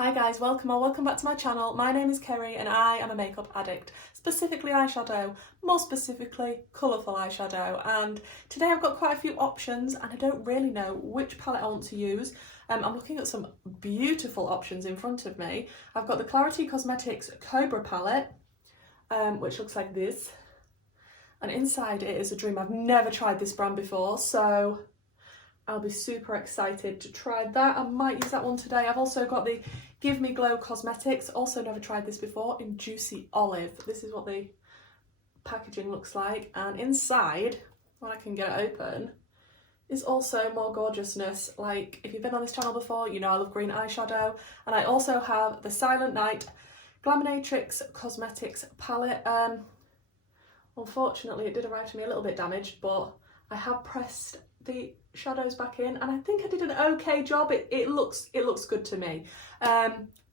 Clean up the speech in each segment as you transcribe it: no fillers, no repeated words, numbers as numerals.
Hi guys, welcome back to my channel. My name is Kerry and I am a makeup addict, specifically eyeshadow, more specifically colourful eyeshadow, and today I've got quite a few options and I don't really know which palette I want to use. I'm looking at some beautiful options in front of me. I've got the Clarity Cosmetics Cobra palette, which looks like this, and inside it is a dream. I've never tried this brand before, so I'll be super excited to try that. I might use that one today. I've also got the Give Me Glow Cosmetics, also never tried this before, in Juicy Olive. This is what the packaging looks like, and inside, when I can get it open, is also more gorgeousness. Like, if you've been on this channel before, you know I love green eyeshadow, and I also have the Silent Night Glaminatrix Cosmetics palette. Unfortunately, it did arrive to me a little bit damaged, but I have pressed the shadows back in and I think I did an okay job. It looks good to me.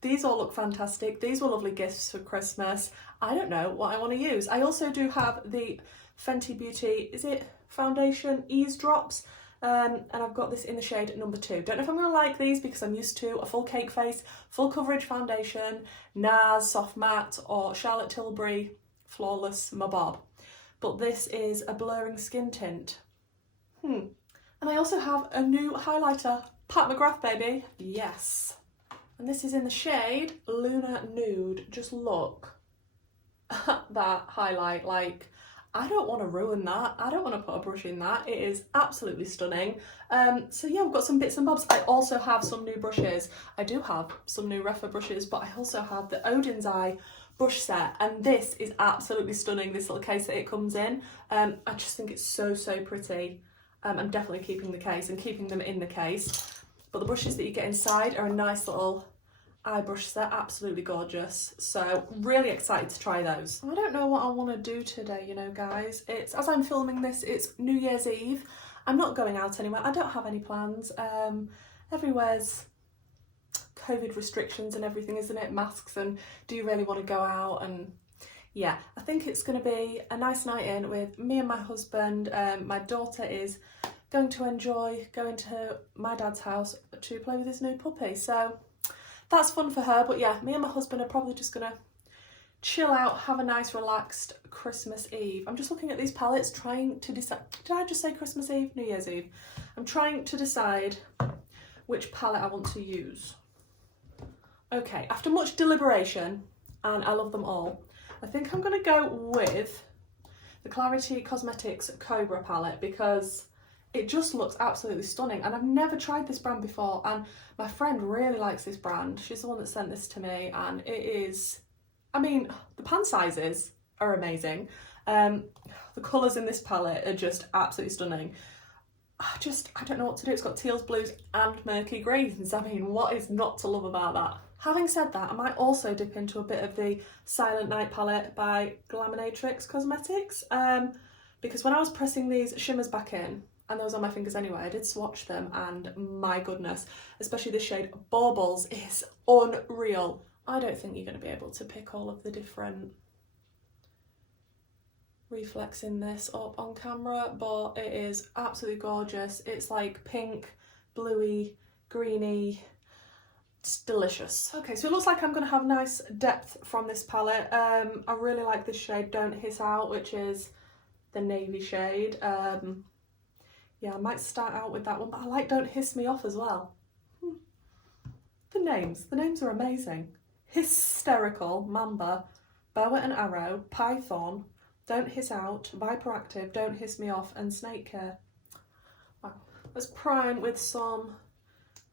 These all look fantastic. These were lovely gifts for Christmas. I don't know what I want to use. I also do have the Fenty Beauty, is it Foundation Eavesdrops? And I've got this in the shade number 2. Don't know if I'm going to like these because I'm used to a full cake face, full coverage foundation, NARS Soft Matte or Charlotte Tilbury Flawless Mabob. But this is a blurring skin tint. And I also have a new highlighter, Pat McGrath baby, yes. And this is in the shade Lunar Nude. Just look at that highlight. Like, I don't want to ruin that. I don't want to put a brush in that. It is absolutely stunning. So yeah, we've got some bits and bobs. I also have some new brushes. I do have some new Refa brushes, but I also have the Odin's Eye brush set, and this is absolutely stunning, this little case that it comes in. I just think it's so pretty. I'm definitely keeping the case and keeping them in the case, but the brushes that you get inside are a nice little eye brush set, absolutely gorgeous, so really excited to try those. I don't know what I want to do today, you know guys. It's, as I'm filming this, it's New Year's Eve. I'm not going out anywhere. I don't have any plans. Everywhere's COVID restrictions and everything, isn't it? Masks, and do you really want to go out? And yeah, I think it's going to be a nice night in with me and my husband. My daughter is going to enjoy going to my dad's house to play with his new puppy, so that's fun for her. But yeah, me and my husband are probably just going to chill out, have a nice relaxed Christmas Eve. I'm just looking at these palettes, trying to decide. Did I just say Christmas Eve? New Year's Eve. I'm trying to decide which palette I want to use. Okay, after much deliberation, and I love them all, I think I'm going to go with the Clarity Cosmetics Cobra palette because it just looks absolutely stunning, and I've never tried this brand before, and my friend really likes this brand. She's the one that sent this to me, and it is, I mean, the pan sizes are amazing. The colours in this palette are just absolutely stunning. I don't know what to do. It's got teals, blues and murky greens. I mean, what is not to love about that? Having said that, I might also dip into a bit of the Silent Night palette by Glaminatrix Cosmetics, because when I was pressing these shimmers back in, and those on my fingers anyway, I did swatch them, and my goodness, especially the shade Baubles is unreal. I don't think you're going to be able to pick all of the different reflex in this up on camera, but it is absolutely gorgeous. It's like pink, bluey, greeny. It's delicious. Okay, so it looks like I'm going to have nice depth from this palette. I really like this shade Don't Hiss Out, which is the navy shade. Yeah, I might start out with that one, but I like Don't Hiss Me Off as well. The names are amazing. Hysterical, Mamba, Bow and Arrow, Python, Don't Hiss Out, Viperactive, Don't Hiss Me Off, and Snake Care. Wow. Let's prime with some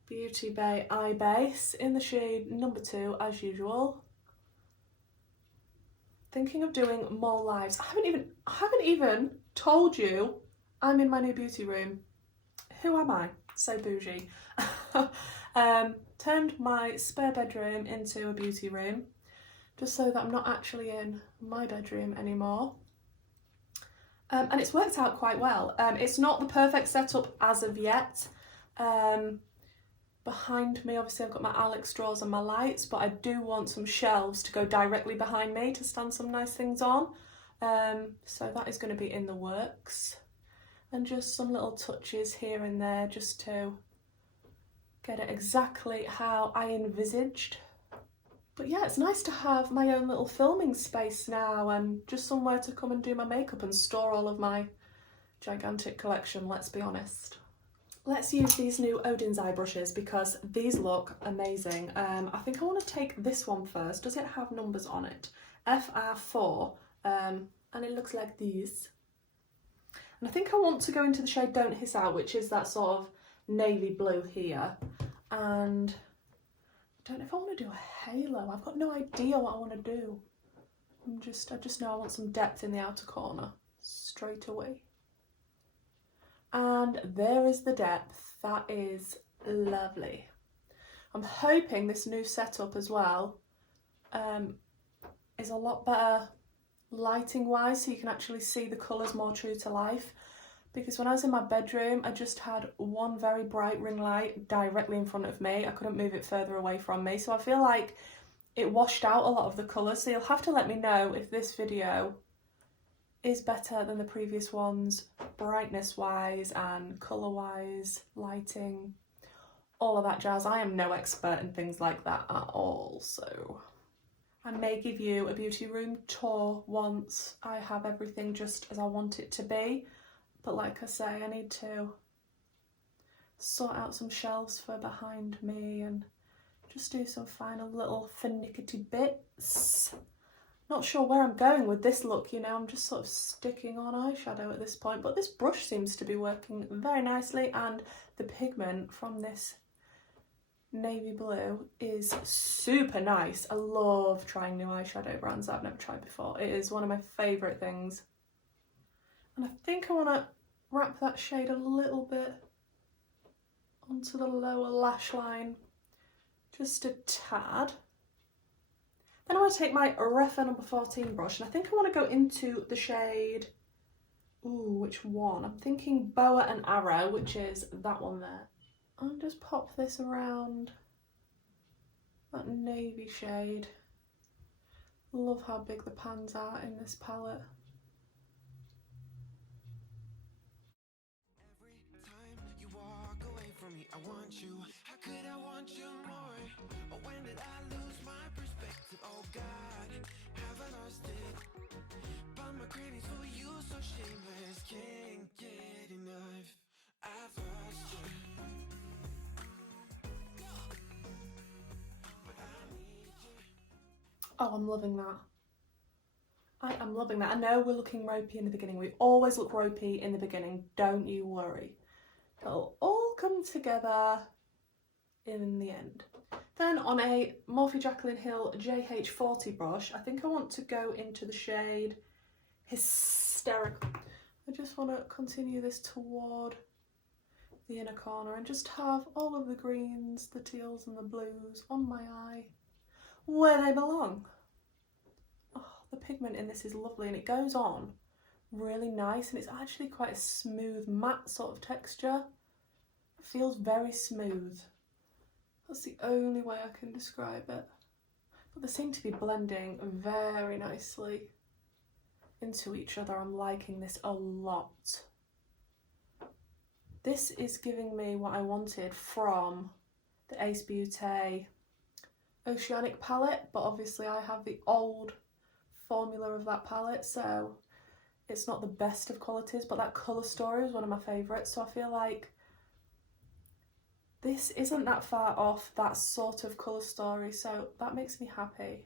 Beauty Bay Eye Base in the shade number 2 as usual. Thinking of doing more lives. I haven't even told you I'm in my new beauty room. Who am I? So bougie. Turned my spare bedroom into a beauty room just so that I'm not actually in my bedroom anymore. And it's worked out quite well. It's not the perfect setup as of yet. Behind me, obviously I've got my Alex drawers and my lights, but I do want some shelves to go directly behind me to stand some nice things on. So that is going to be in the works. And just some little touches here and there just to get it exactly how I envisaged But yeah, it's nice to have my own little filming space now and just somewhere to come and do my makeup and store all of my gigantic collection, let's be honest. Let's use these new Odin's eye brushes because these look amazing. I think I want to take this one first. Does it have numbers on it? FR4, and it looks like these. And I think I want to go into the shade Don't Hiss Out, which is that sort of navy blue here. And I don't know if I want to do a halo. I've got no idea what I want to do. I just know I want some depth in the outer corner straight away. And there is the depth. That is lovely. I'm hoping this new setup as well is a lot better lighting wise, so you can actually see the colours more true to life. Because when I was in my bedroom, I just had one very bright ring light directly in front of me. I couldn't move it further away from me. So I feel like it washed out a lot of the colours. So you'll have to let me know if this video is better than the previous ones, brightness wise and colour wise, lighting, all of that jazz. I am no expert in things like that at all, so I may give you a beauty room tour once I have everything just as I want it to be. But like I say, I need to sort out some shelves for behind me and just do some final little finicky bits. Not sure where I'm going with this look, you know, I'm just sort of sticking on eyeshadow at this point, but this brush seems to be working very nicely, and the pigment from this navy blue is super nice. I love trying new eyeshadow brands that I've never tried before. It is one of my favourite things. And I think I want to wrap that shade a little bit onto the lower lash line, just a tad. Then I want to take my Refa number 14 brush, and I think I want to go into the shade, ooh, which one? I'm thinking Boa and Arrow, which is that one there. I'll just pop this around that navy shade. Love how big the pans are in this palette. I want you. How could I want you more? Or when did I lose my perspective? Oh God, have I lost it? But my cravings for you so shameless, can't get enough. I've lost you. But I need you. Oh, I'm loving that. I am loving that. I know we're looking ropey in the beginning. We always look ropey in the beginning, don't you worry. It'll all come together in the end. Then on a Morphe Jaclyn Hill JH40 brush, I think I want to go into the shade Hysterical. I just want to continue this toward the inner corner and just have all of the greens, the teals and the blues on my eye where they belong. Oh, the pigment in this is lovely, and it goes on really nice, and it's actually quite a smooth matte sort of texture. It feels very smooth. That's the only way I can describe it. But they seem to be blending very nicely into each other. I'm liking this a lot. This is giving me what I wanted from the Ace Beauté Oceanic palette, but obviously I have the old formula of that palette, so it's not the best of qualities, but that colour story is one of my favourites, so I feel like this isn't that far off that sort of colour story, so that makes me happy.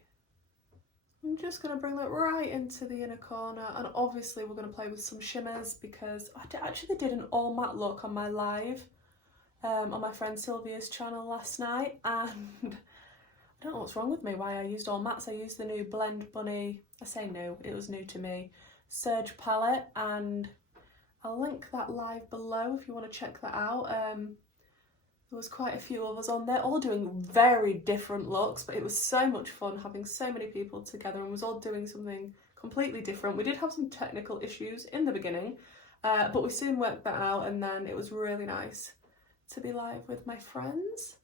I'm just going to bring that right into the inner corner, and obviously we're going to play with some shimmers because I actually did an all matte look on my live on my friend Sylvia's channel last night, and I don't know what's wrong with me, why I used all mattes. I used the new Blend Bunny, I say new, it was new to me, Surge palette, and I'll link that live below if you want to check that out. There was quite a few of us on there, all doing very different looks, but it was so much fun having so many people together and was all doing something completely different. We did have some technical issues in the beginning, but we soon worked that out, and then it was really nice to be live with my friends.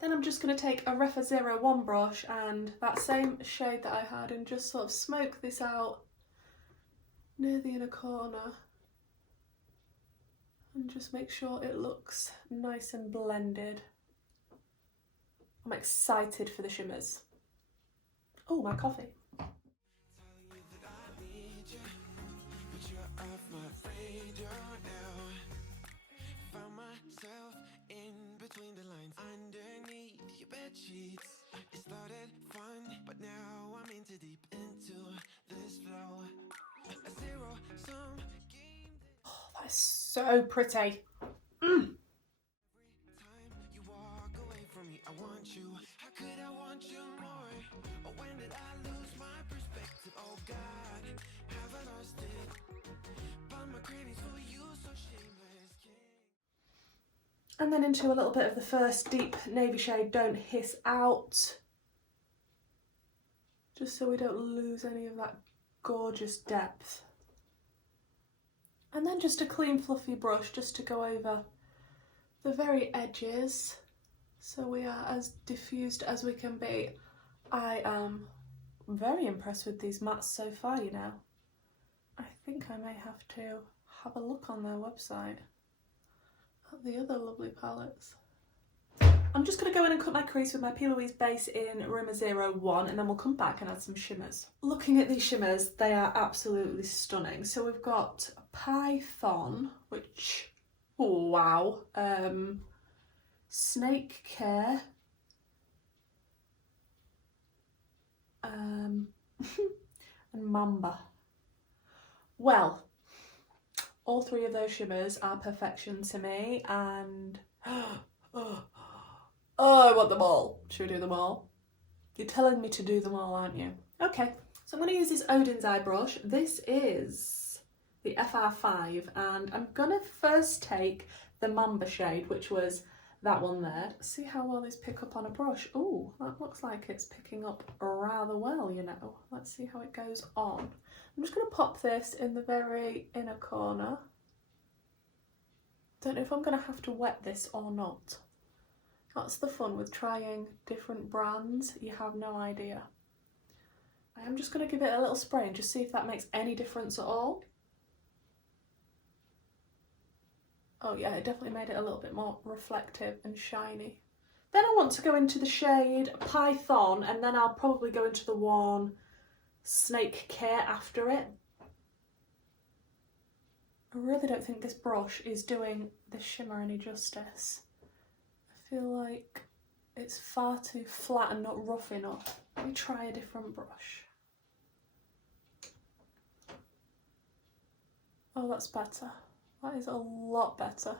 Then I'm just going to take a Refa 01 brush and that same shade that I had and just sort of smoke this out near the inner corner and just make sure it looks nice and blended. I'm excited for the shimmers. Oh, my coffee. Telling you that I need you, but you're off my radar now. Found myself in between the lines, underneath your bed sheets. It started fun, but now I'm into deep into this flow. A zero-sum game. Oh, that is so pretty. Every time you walk away from me, I want you. How could I want you more? Or when did I lose my perspective? Oh God, have I lost it? But my cravings for you so shameless. And then into a little bit of the first deep navy shade, Don't Hiss Out. Just so we don't lose any of that gorgeous depth. And then just a clean fluffy brush just to go over the very edges, so we are as diffused as we can be. I am very impressed with these mattes so far, you know. I think I may have to have a look on their website at the other lovely palettes. I'm just going to go in and cut my crease with my P. Louise base in Rumor 01, and then we'll come back and add some shimmers. Looking at these shimmers, they are absolutely stunning. So we've got Python, which, oh wow, Snake Care, and Mamba. Well, all three of those shimmers are perfection to me, and oh, I want them all. Should we do them all? You're telling me to do them all, aren't you? Okay, so I'm going to use this Odin's eye brush. This is the FR5, and I'm going to first take the Mamba shade, which was that one there. See how well these pick up on a brush. Ooh, that looks like it's picking up rather well, you know. Let's see how it goes on. I'm just going to pop this in the very inner corner. Don't know if I'm going to have to wet this or not. That's the fun with trying different brands, you have no idea. I am just going to give it a little spray and just see if that makes any difference at all. Oh yeah, it definitely made it a little bit more reflective and shiny. Then I want to go into the shade Python, and then I'll probably go into the one Snake Care after it. I really don't think this brush is doing this shimmer any justice. I feel like it's far too flat and not rough enough. Let me try a different brush. Oh, that's better. That is a lot better.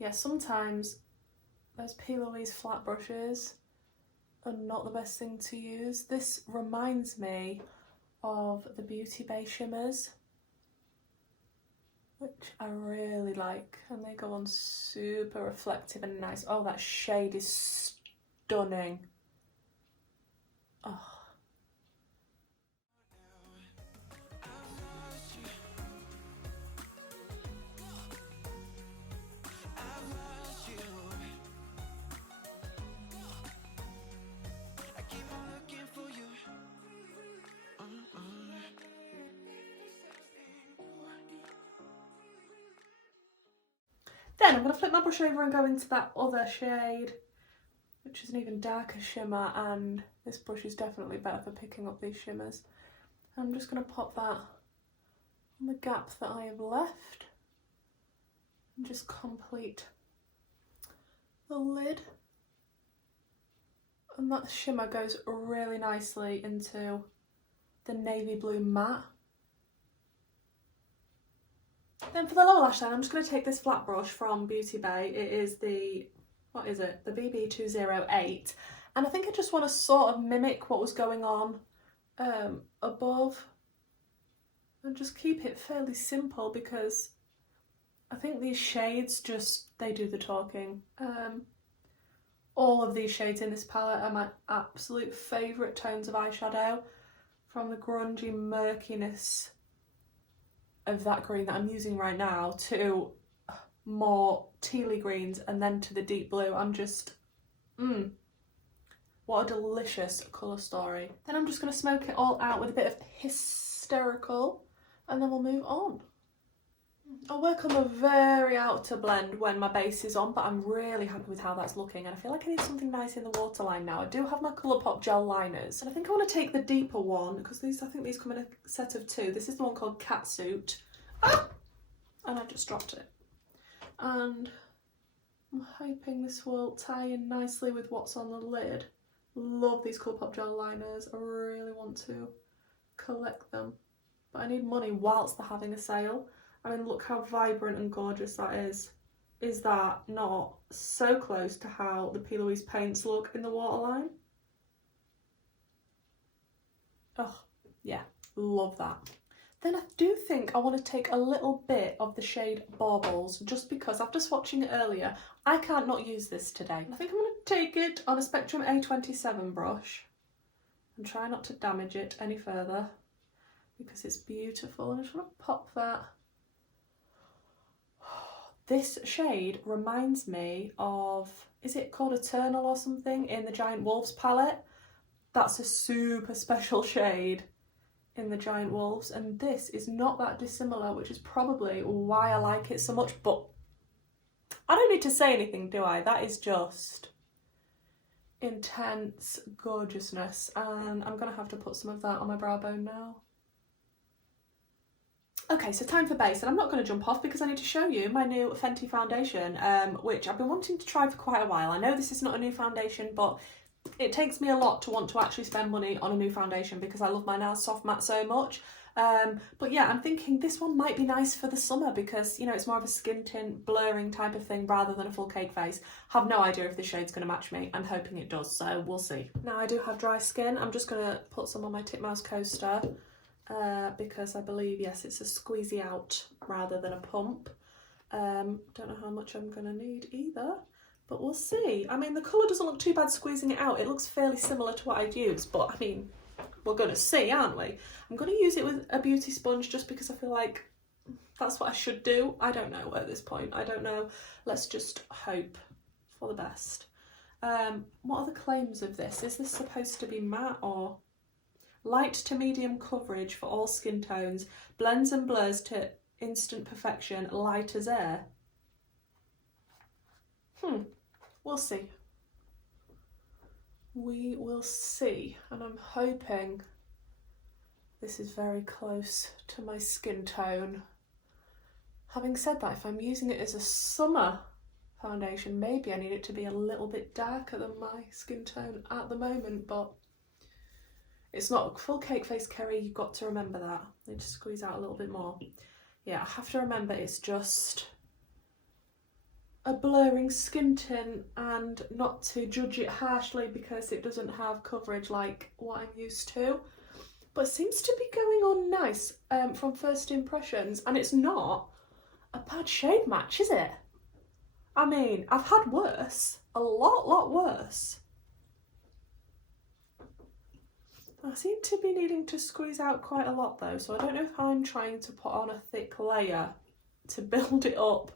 Yeah, sometimes those P. Louise flat brushes are not the best thing to use. This reminds me of the Beauty Bay shimmers, which I really like, and they go on super reflective and nice. Oh, that shade is stunning. Oh. Then I'm going to flip my brush over and go into that other shade, which is an even darker shimmer, and this brush is definitely better for picking up these shimmers. I'm just going to pop that on the gap that I have left and just complete the lid. And that shimmer goes really nicely into the navy blue matte. Then for the lower lash line, I'm just going to take this flat brush from Beauty Bay. It is the, what is it? The BB208. And I think I just want to sort of mimic what was going on above. And just keep it fairly simple, because I think these shades just, they do the talking. All of these shades in this palette are my absolute favourite tones of eyeshadow. From the grungy murkiness of that green that I'm using right now to more tealy greens, and then to the deep blue. I'm just, what a delicious colour story. Then I'm just going to smoke it all out with a bit of Hysterical, and then we'll move on. I'll work on the very outer blend when my base is on, but I'm really happy with how that's looking, and I feel like I need something nice in the waterline now. I do have my Colourpop gel liners, and I think I want to take the deeper one, because I think these come in a set of 2. This is the one called Catsuit. Ah! And I just dropped it. And I'm hoping this will tie in nicely with what's on the lid. Love these Colourpop gel liners. I really want to collect them, but I need money whilst they're having a sale. I mean, look how vibrant and gorgeous that is. Is that not so close to how the P. Louise paints look in the waterline? Oh, yeah, love that. Then I do think I want to take a little bit of the shade Baubles, just because after swatching it earlier, I can't not use this today. I think I'm going to take it on a Spectrum A27 brush and try not to damage it any further, because it's beautiful, and I just want to pop that. This shade reminds me of, is it called Eternal or something in the Giant Wolves palette? That's a super special shade in the Giant Wolves, and this is not that dissimilar, which is probably why I like it so much. But I don't need to say anything, do I? That is just intense gorgeousness, and I'm gonna have to put some of that on my brow bone now. Okay, so time for base, and I'm not going to jump off because I need to show you my new Fenty Foundation, which I've been wanting to try for quite a while. I know this is not a new foundation, but it takes me a lot to want to actually spend money on a new foundation because I love my NARS Soft Matte so much. But yeah, I'm thinking this one might be nice for the summer because, you know, it's more of a skin tint blurring type of thing rather than a full cake face. Have no idea if this shade's going to match me. I'm hoping it does, so we'll see. Now I do have dry skin. I'm just going to put some on my Titmouse coaster. Because I believe, yes, it's a squeezy out rather than a pump. Don't know how much I'm going to need either, but we'll see. I mean, the colour doesn't look too bad squeezing it out. It looks fairly similar to what I'd use, but I mean, we're going to see, aren't we? I'm going to use it with a beauty sponge just because I feel like that's what I should do. I don't know at this point. I don't know. Let's just hope for the best. What are the claims of this? Is this supposed to be matte or... Light to medium coverage for all skin tones, blends and blurs to instant perfection, light as air. We'll see. We will see, and I'm hoping this is very close to my skin tone. Having said that, if I'm using it as a summer foundation, maybe I need it to be a little bit darker than my skin tone at the moment, but it's not a full cake face, Kerry, you've got to remember that. I need to squeeze out a little bit more. Yeah, I have to remember it's just a blurring skin tint and not to judge it harshly because it doesn't have coverage like what I'm used to. But it seems to be going on nice from first impressions, and it's not a bad shade match, is it? I mean, I've had worse, a lot worse. I seem to be needing to squeeze out quite a lot though, so I don't know if I'm trying to put on a thick layer to build it up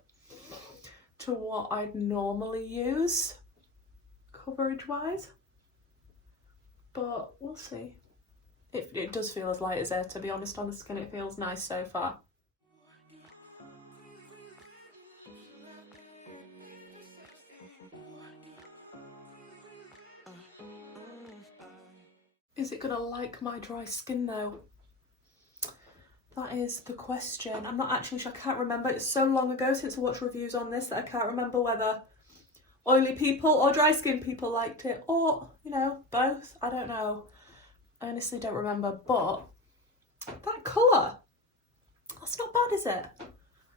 to what I'd normally use coverage wise, but we'll see. It does feel as light as air, to be honest. On the skin it feels nice so far. Is it gonna like my dry skin though? That is the question. I'm not actually sure. I can't remember. It's so long ago since I watched reviews on this that I can't remember whether oily people or dry skin people liked it, or, you know, both. I don't know. I honestly don't remember, but that colour, that's not bad, is it?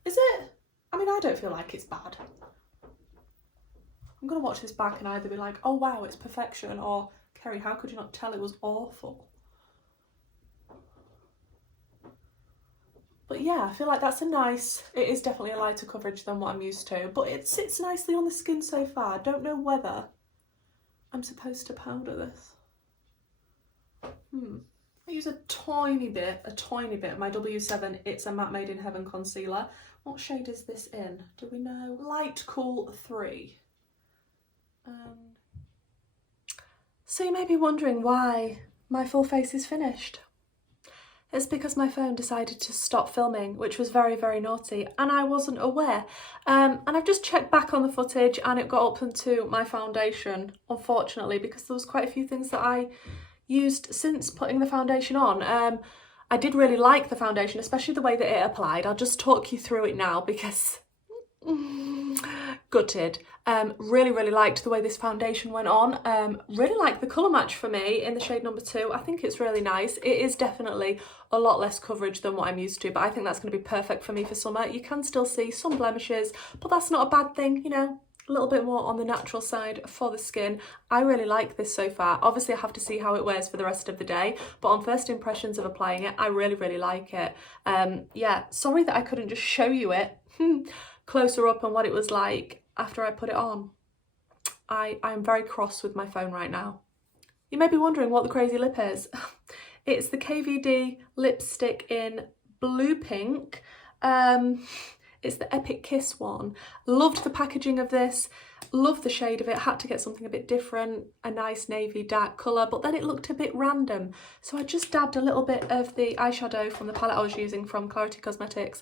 Is it? I mean, I don't feel like it's bad. I'm gonna watch this back and either be like, oh wow, it's perfection, or Kerry, how could you not tell it was awful? But yeah, I feel like that's a nice, it is definitely a lighter coverage than what I'm used to, but it sits nicely on the skin so far. I don't know whether I'm supposed to powder this. I use a tiny bit of my W7 It's a Matte Made in Heaven concealer. What shade is this in? Do we know? Light Cool 3. So you may be wondering why my full face is finished. It's because my phone decided to stop filming, which was very, very naughty, and I wasn't aware. And I've just checked back on the footage and it got up into my foundation, unfortunately, because there was quite a few things that I used since putting the foundation on. I did really like the foundation, especially the way that it applied. I'll just talk you through it now because gutted. Really, really liked the way this foundation went on. Really like the colour match for me in the shade number 2. I think it's really nice. It is definitely a lot less coverage than what I'm used to, but I think that's going to be perfect for me for summer. You can still see some blemishes, but that's not a bad thing, you know. A little bit more on the natural side for the skin. I really like this so far. Obviously I have to see how it wears for the rest of the day, but on first impressions of applying it, I really, really like it. Yeah, sorry that I couldn't just show you it closer up and what it was like after I put it on. I'm very cross with my phone right now. You may be wondering what the crazy lip is. It's the KVD lipstick in Blue Pink. It's the Epic Kiss one. Loved the packaging of this, loved the shade of it, had to get something a bit different, a nice navy dark colour, but then it looked a bit random. So I just dabbed a little bit of the eyeshadow from the palette I was using from Clarity Cosmetics.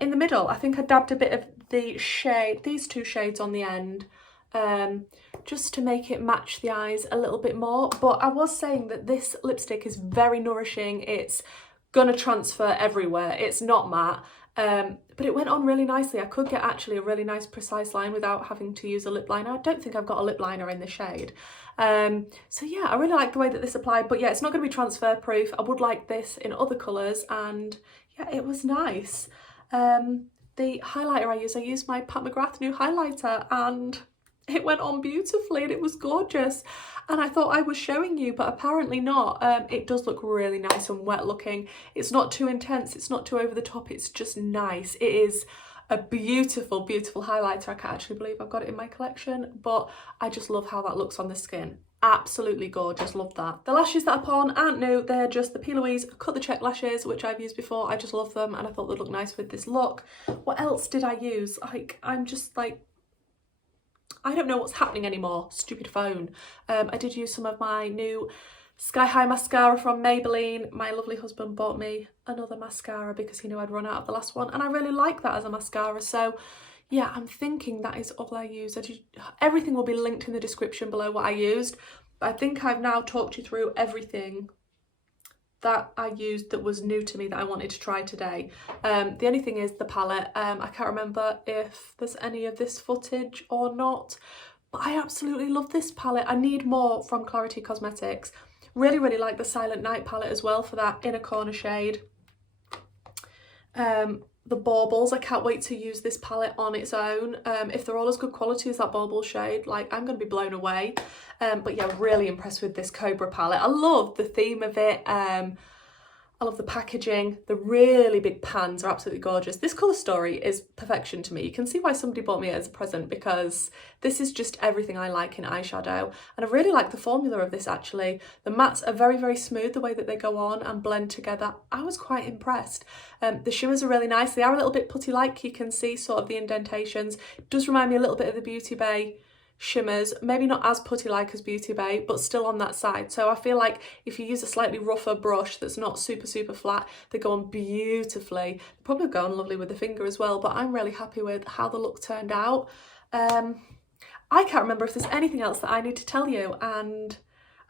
In the middle, I think I dabbed a bit of the shade, these 2 shades on the end, just to make it match the eyes a little bit more. But I was saying that this lipstick is very nourishing. It's gonna transfer everywhere. It's not matte. But it went on really nicely. I could get actually a really nice precise line without having to use a lip liner. I don't think I've got a lip liner in the shade. So yeah, I really like the way that this applied, but yeah, it's not going to be transfer proof. I would like this in other colours, and yeah, it was nice. The highlighter I used my Pat McGrath new highlighter, and it went on beautifully and it was gorgeous. And I thought I was showing you, but apparently not. It does look really nice and wet looking. It's not too intense, it's not too over the top, it's just nice. It is a beautiful, beautiful highlighter. I can't actually believe I've got it in my collection, but I just love how that looks on the skin. Absolutely gorgeous, love that. The lashes that I put on aren't new, they're just the P. Louise Cut the Check lashes, which I've used before. I just love them and I thought they'd look nice with this look. What else did I use? I'm just like, I don't know what's happening anymore. Stupid phone. I did use some of my new Sky High mascara from Maybelline. My lovely husband bought me another mascara because he knew I'd run out of the last one, and I really like that as a mascara. So yeah, I'm thinking that is all I use. Everything will be linked in the description below what I used. But I think I've now talked you through everything that I used that was new to me that I wanted to try today. The only thing is the palette. I can't remember if there's any of this footage or not, but I absolutely love this palette. I need more from Clarity Cosmetics. Really, really like the Silent Night palette as well for that inner corner shade. The baubles, I can't wait to use this palette on its own. If they're all as good quality as that bauble shade, like, I'm going to be blown away. But yeah, really impressed with this Cobra palette. I love the theme of it. I love the packaging. The really big pans are absolutely gorgeous. This colour story is perfection to me. You can see why somebody bought me it as a present, because this is just everything I like in eyeshadow. And I really like the formula of this actually. The mattes are very, very smooth, the way that they go on and blend together. I was quite impressed. The shimmers are really nice. They are a little bit putty-like. You can see sort of the indentations. It does remind me a little bit of the Beauty Bay shimmers, maybe not as putty like as Beauty Bay, but still on that side. So I feel like if you use a slightly rougher brush that's not super flat, they go on beautifully. They probably go on lovely with the finger as well, but I'm really happy with how the look turned out. I can't remember if there's anything else that I need to tell you, and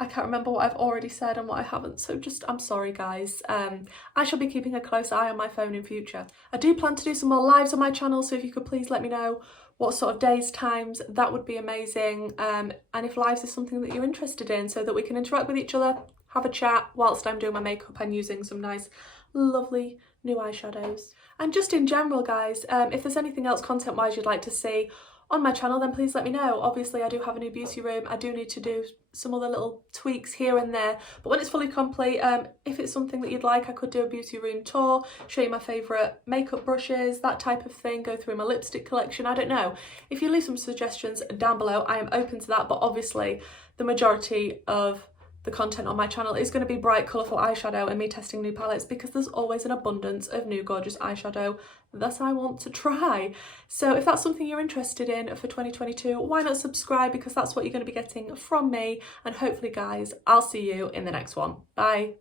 I can't remember what I've already said and what I haven't, so just, I'm sorry guys. I shall be keeping a close eye on my phone in future. I do plan to do some more lives on my channel, so if you could please let me know what sort of days, times, that would be amazing. And if lives is something that you're interested in, so that we can interact with each other, have a chat whilst I'm doing my makeup and using some nice, lovely new eyeshadows. And just in general guys, if there's anything else content-wise you'd like to see on my channel, then please let me know. Obviously I do have a new beauty room. I do need to do some other little tweaks here and there, but when it's fully complete, if it's something that you'd like, I could do a beauty room tour, show you my favourite makeup brushes, that type of thing, go through my lipstick collection. I don't know. If you leave some suggestions down below, I am open to that, but obviously the majority of the content on my channel is going to be bright, colourful eyeshadow and me testing new palettes, because there's always an abundance of new gorgeous eyeshadow that I want to try. So if that's something you're interested in for 2022, why not subscribe, because that's what you're going to be getting from me. And hopefully guys, I'll see you in the next one. Bye.